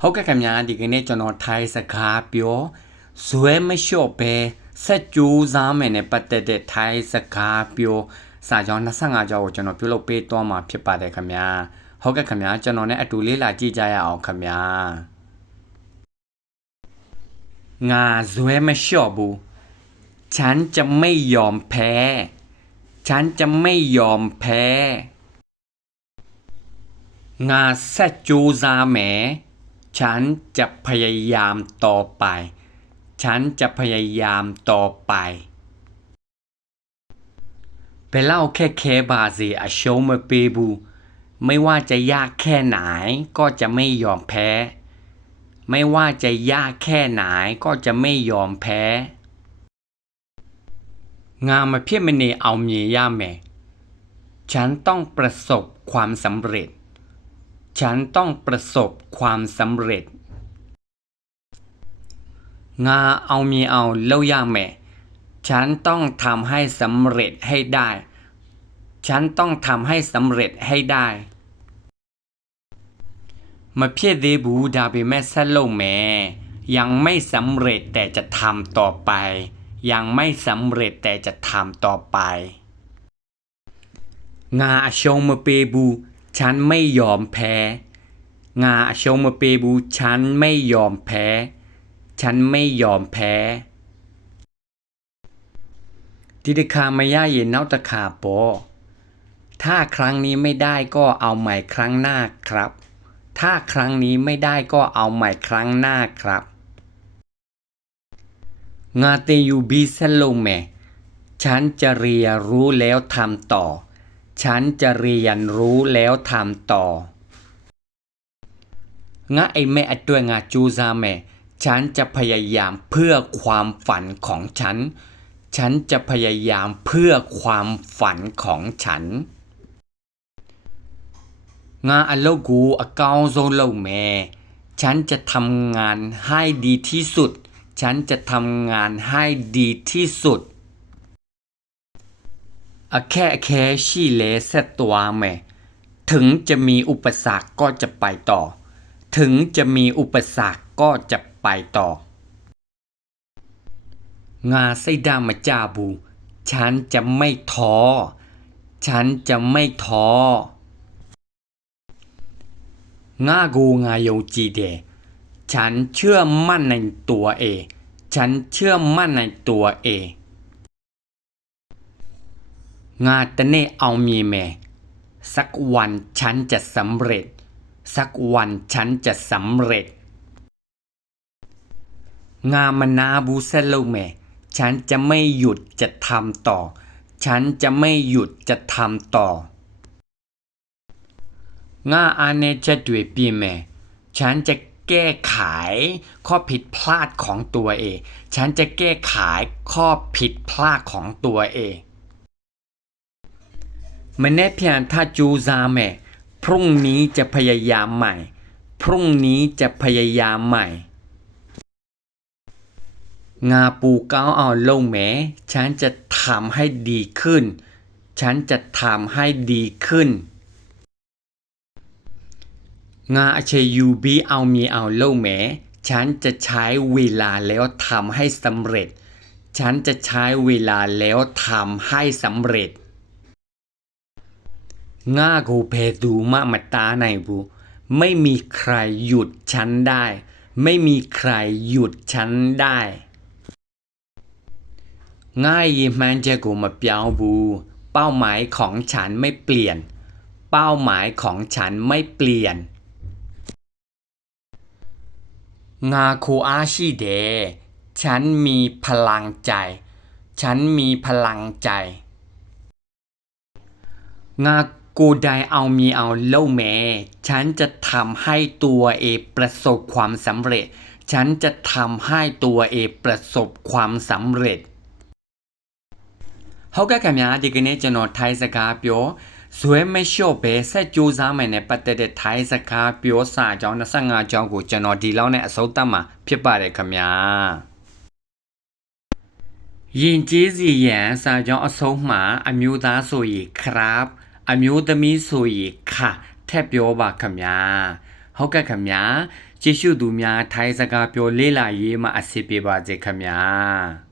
ဟုတ်ကဲ့ခင်ဗျာဒီကနေ့ကျွန်တော်ထိုင်းစကားပြောဇွဲမလျှော့ပဲဆက်ကြိုးစားမယ်နဲ့ပတ်သက်တဲ့ထိုင်းစကားပြောစာကြောင်း25ကြောင်းကိုကျွန်တော်ပြုလုပ်ပေးသွားမှာဖြစ်ပါတယ်ခင်ဗျာဟုတ်ကဲ့ခင်ဗျာကျွန်တော်နဲ့အတူလေးလာကြည့်ကြရအောင်ခင်ဗျာငါဇွဲမလျှော့ဘူးฉันจะไม่ยอมแพ้ฉันจะไม่ยอมแพ้งาဆက်ကြိုးစားမယ်ฉันจะพยายามต่อไปฉันจะพยายามต่อไปไปเล่าแค่บาสิอาโชมเปบูไม่ว่าจะยากแค่ไหนก็จะไม่ยอมแพ้ไม่ว่าจะยากแค่ไหนก็จะไม่ยอมแพ้งานมาเพียบมันเนเอาเมียย่าแม่ฉันต้องประสบความสำเร็จฉันต้องประสบความสำเร็จงาเอามีเอาเล่าย่าแม่ฉันต้องทำให้สำเร็จให้ได้ฉันต้องทำให้สำเร็จให้ได้มาเพียเดบูดาเปแม่สโลแม่ยังไม่สำเร็จแต่จะทำต่อไปยังไม่สำเร็จแต่จะทำต่อไปงาชงมาเปบูฉันไม่ยอมแพ้งาชงมาเปบูฉันไม่ยอมแพ้ฉันไม่ยอมแพ้ทิดคามายาเย็นเนาตะขาปอถ้าครั้งนี้ไม่ได้ก็เอาใหม่ครั้งหน้าครับถ้าครั้งนี้ไม่ได้ก็เอาใหม่ครั้งหน้าครับงาเตยูบีเซโลแมฉันจะเรียนรู้แล้วทำต่อฉันจะเรียนรู้แล้วทำต่องาไอแม่ตัวงาจูซาแม่ฉันจะพยายามเพื่อความฝันของฉันฉันจะพยายามเพื่อความฝันของฉันงาอโลกูอากาวโซโลแม่ฉันจะทำงานให้ดีที่สุดฉันจะทำงานให้ดีที่สุดแค่ชีเลเซตัวแม่ถึงจะมีอุปสรรคก็จะไปต่อถึงจะมีอุปสรรคก็จะไปต่องาไซดามาจาบูฉันจะไม่ท้อฉันจะไม่ท้องากูงาโยจีเดฉันเชื่อมั่นในตัวเองฉันเชื่อมั่นในตัวเองงาตะเนเอามีแม่สักวันฉันจะสำเร็จสักวันฉันจะสำเร็จงามนาบูเซโลแม่ฉันจะไม่หยุดจะทำต่อฉันจะไม่หยุดจะทำต่องาอาเนจะด้วยปีแม่ฉันจะแก้ไขข้อผิดพลาดของตัวเองฉันจะแก้ไขข้อผิดพลาดของตัวเองมันแน่เพียงถ้าจูซาแม่พรุ่งนี้จะพยายามใหม่พรุ่งนี้จะพยายามใหม่งาปูเก้าเอาลงแม่ฉันจะทำให้ดีขึ้นฉันจะทำให้ดีขึ้นงาเชยูบีเอามีเอาลงแม่ฉันจะใช้เวลาแล้วทำให้สำเร็จฉันจะใช้เวลาแล้วทำให้สำเร็จงาโกเพดูมามาตาในบูไม่มีใครหยุดฉันได้ไม่มีใครหยุดฉันได้ง่ายมันจะกูมาเปียวบูเป้าหมายของฉันไม่เปลี่ยนเป้าหมายของฉันไม่เปลี่ยนงาโคอาชิเดฉันมีพลังใจฉันมีพลังใจงาโกไดเอามีเอาเล่าแม่ฉันจะทำให้ตัวเองประสบความสำเร็จฉันจะทำให้ตัวเองประสบความสำเร็จဟုတ်ကဲ့ခင်ဗျာဒီကနေ့ကျွန်တော်ထိုင်းစကားပြောဇွဲမလျှော့ပဲဆက်ကြိုးစားမယ်နဲ့ပတ်သက်တဲ့ထိုင်းစကားပြောစာကြောင်း25ကြောင်းကိုကျွန်တော်ဒီလောက်နဲ့အဆုံးသတ်မှာဖြစ်ပါတယ်ခင်ဗျာယဉ်ကျေးစီရန်စာကြောင်းအဆုံးမှာအမျိုးသားဆိုရင်ครับအမျိုးသမီးဆိုရင်ค่ะထက်ပြောပါခင်ဗျာ ဟုတ်ကဲ့ခင်ဗျာကျေးဇူးသူများထိုင်းစကားပြောလေးလာရေးမှာအစီပေးပါစေခင်ဗျာ